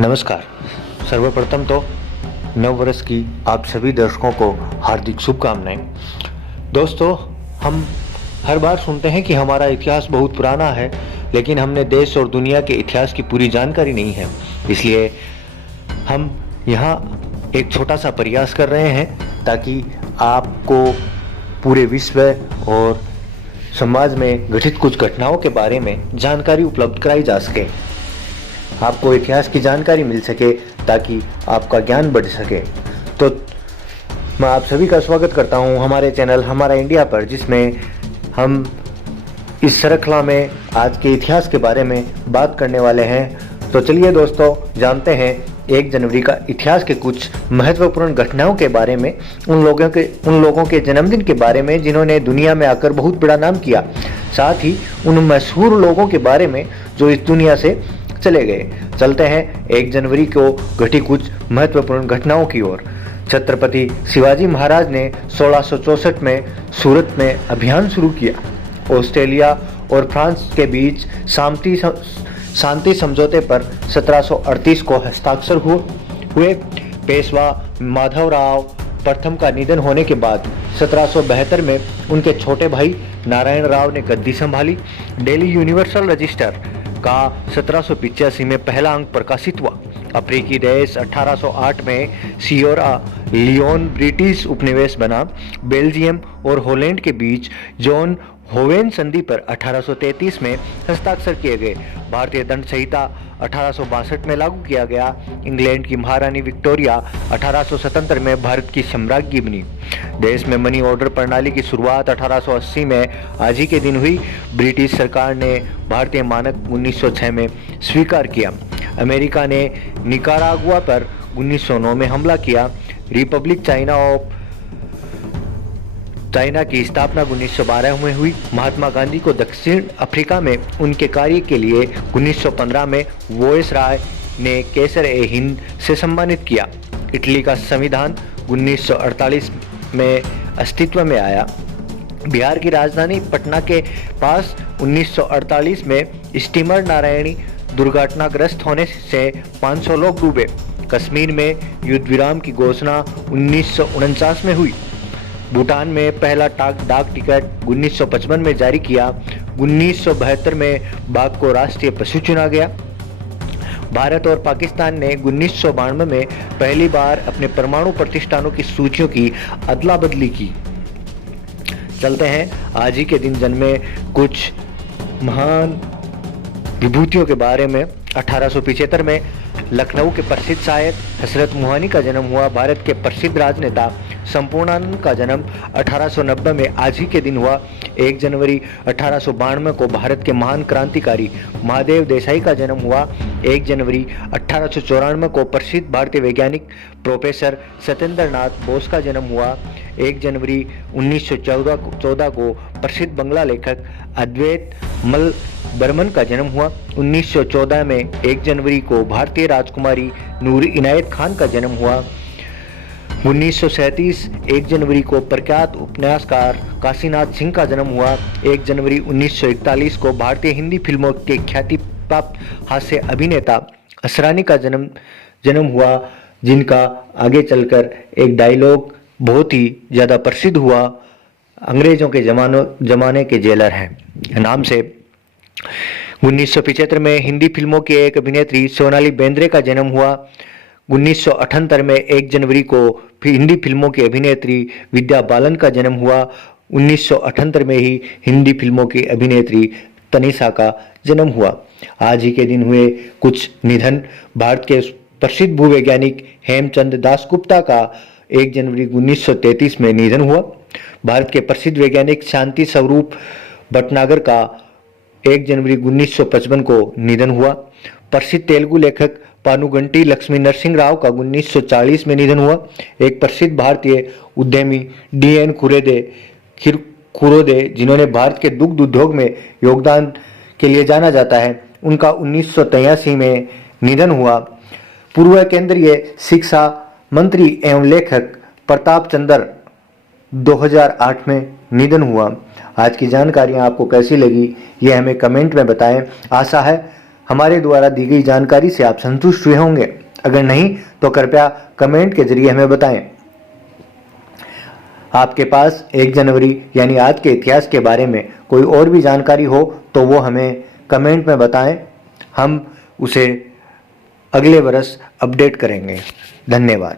नमस्कार। सर्वप्रथम तो नव वर्ष की आप सभी दर्शकों को हार्दिक शुभकामनाएं। दोस्तों, हम हर बार सुनते हैं कि हमारा इतिहास बहुत पुराना है, लेकिन हमने देश और दुनिया के इतिहास की पूरी जानकारी नहीं है। इसलिए हम यहाँ एक छोटा सा प्रयास कर रहे हैं ताकि आपको पूरे विश्व और समाज में घटित कुछ घटनाओं के बारे में जानकारी उपलब्ध कराई जा सके, आपको इतिहास की जानकारी मिल सके ताकि आपका ज्ञान बढ़ सके। तो मैं आप सभी का स्वागत करता हूं हमारे चैनल हमारा इंडिया पर, जिसमें हम इस श्रृंखला में आज के इतिहास के बारे में बात करने वाले हैं। तो चलिए दोस्तों, जानते हैं 1 जनवरी का इतिहास के कुछ महत्वपूर्ण घटनाओं के बारे में, उन लोगों के जन्मदिन के बारे में जिन्होंने दुनिया में आकर बहुत बड़ा नाम किया, साथ ही उन मशहूर लोगों के बारे में जो इस दुनिया से चले गए। चलते हैं 1 जनवरी को घटी कुछ महत्वपूर्ण घटनाओं की ओर। छत्रपति शिवाजी महाराज ने 1664 में सूरत में अभियान शुरू किया। ऑस्ट्रेलिया और फ्रांस के बीच शांति समझौते पर 1738 को हस्ताक्षर हुए। पेशवा माधवराव प्रथम का निधन होने के बाद 1772 में उनके छोटे भाई नारायण राव ने गद्दी संभाली। दिल्ली यूनिवर्सल रजिस्टर का 1785 में पहला अंक प्रकाशित हुआ। अफ्रीकी देश 1808 में सियोरा लियोन ब्रिटिश उपनिवेश बना। बेल्जियम और हॉलैंड के बीच जॉन होवेन संधि पर 1833 में हस्ताक्षर किए गए। भारतीय दंड संहिता 1862 में लागू किया गया। इंग्लैंड की महारानी विक्टोरिया 1877 में भारत की सम्राज्ञी बनी। देश में मनी ऑर्डर प्रणाली की शुरुआत 1880 में आज ही के दिन हुई। ब्रिटिश सरकार ने भारतीय मानक 1906 में स्वीकार किया। अमेरिका ने निकारागुआ पर 1909 में हमला किया। रिपब्लिक चाइना की स्थापना 1912 में हुई। महात्मा गांधी को दक्षिण अफ्रीका में उनके कार्य के लिए 1915 में वॉयसराय ने केसर-ए-हिंद से सम्मानित किया। इटली का संविधान 1948 में अस्तित्व में आया। बिहार की राजधानी पटना के पास 1948 में स्टीमर नारायणी दुर्घटनाग्रस्त होने से 500 लोग डूबे। कश्मीर में युद्ध विराम की घोषणा 1949 में हुई। भूटान में पहला डाक टिकट 1955 में जारी किया। 1972 में बाघ को राष्ट्रीय पशु चुना गया। भारत और पाकिस्तान ने 1992 में पहली बार अपने परमाणु प्रतिष्ठानों की सूचियों की अदला बदली की। चलते हैं आज ही के दिन जन्मे कुछ महान विभूतियों के बारे में। 1875 में लखनऊ के प्रसिद्ध शायर हजरत मोहानी का जन्म हुआ। भारत के प्रसिद्ध राजनेता संपूर्णानंद का जन्म 1890 में आज ही के दिन हुआ। 1 जनवरी 1892 को भारत के महान क्रांतिकारी महादेव देसाई का जन्म हुआ। 1 जनवरी 1894 को प्रसिद्ध भारतीय वैज्ञानिक प्रोफेसर सत्येंद्र नाथ बोस का जन्म हुआ। 1 जनवरी 1914 को प्रसिद्ध बंगला लेखक अद्वैत मल बर्मन का जन्म हुआ। 1914 में 1 जनवरी को भारतीय राजकुमारी नूर इनायत खान का जन्म हुआ। 1937 1 जनवरी को प्रख्यात उपन्यासकार काशीनाथ सिंह का जन्म हुआ। 1 जनवरी 1941 को भारतीय हिंदी फिल्मों के ख्याति प्राप्त हास्य अभिनेता असरानी का जन्म हुआ, जिनका आगे चलकर एक डायलॉग बहुत ही ज़्यादा प्रसिद्ध हुआ, अंग्रेजों के जमाने के जेलर हैं नाम से। 1975 में हिंदी फिल्मों की एक अभिनेत्री सोनाली बेंद्रे का जन्म हुआ। 1978 में 1 जनवरी को हिंदी फिल्मों की अभिनेत्री विद्या बालन का जन्म हुआ। 1978 में ही हिंदी फिल्मों की अभिनेत्री तनिषा का जन्म हुआ। आज ही के दिन हुए कुछ निधन। भारत के प्रसिद्ध भूवैज्ञानिक हेमचंद दासगुप्ता का 1 जनवरी 1933 में निधन हुआ। भारत के प्रसिद्ध वैज्ञानिक शांति स्वरूप भटनागर का 1 जनवरी 1955 को निधन हुआ। प्रसिद्ध तेलुगु लेखक पानुगंटी लक्ष्मी नरसिंह राव का 1940 में निधन हुआ। एक प्रसिद्ध भारतीय उद्यमी D.N. खुरोदे, जिन्होंने भारत के दुग्ध उद्योग में योगदान के लिए जाना जाता है, उनका 1983 में निधन हुआ। पूर्व केंद्रीय शिक्षा मंत्री एवं लेखक प्रताप चंद्र 2008 में निधन हुआ। आज की जानकारियाँ आपको कैसी लगी, ये हमें कमेंट में बताएं। आशा है हमारे द्वारा दी गई जानकारी से आप संतुष्ट हुए होंगे। अगर नहीं तो कृपया कमेंट के जरिए हमें बताएं। आपके पास 1 जनवरी यानी आज के इतिहास के बारे में कोई और भी जानकारी हो तो वो हमें कमेंट में बताएं। हम उसे अगले वर्ष अपडेट करेंगे। धन्यवाद।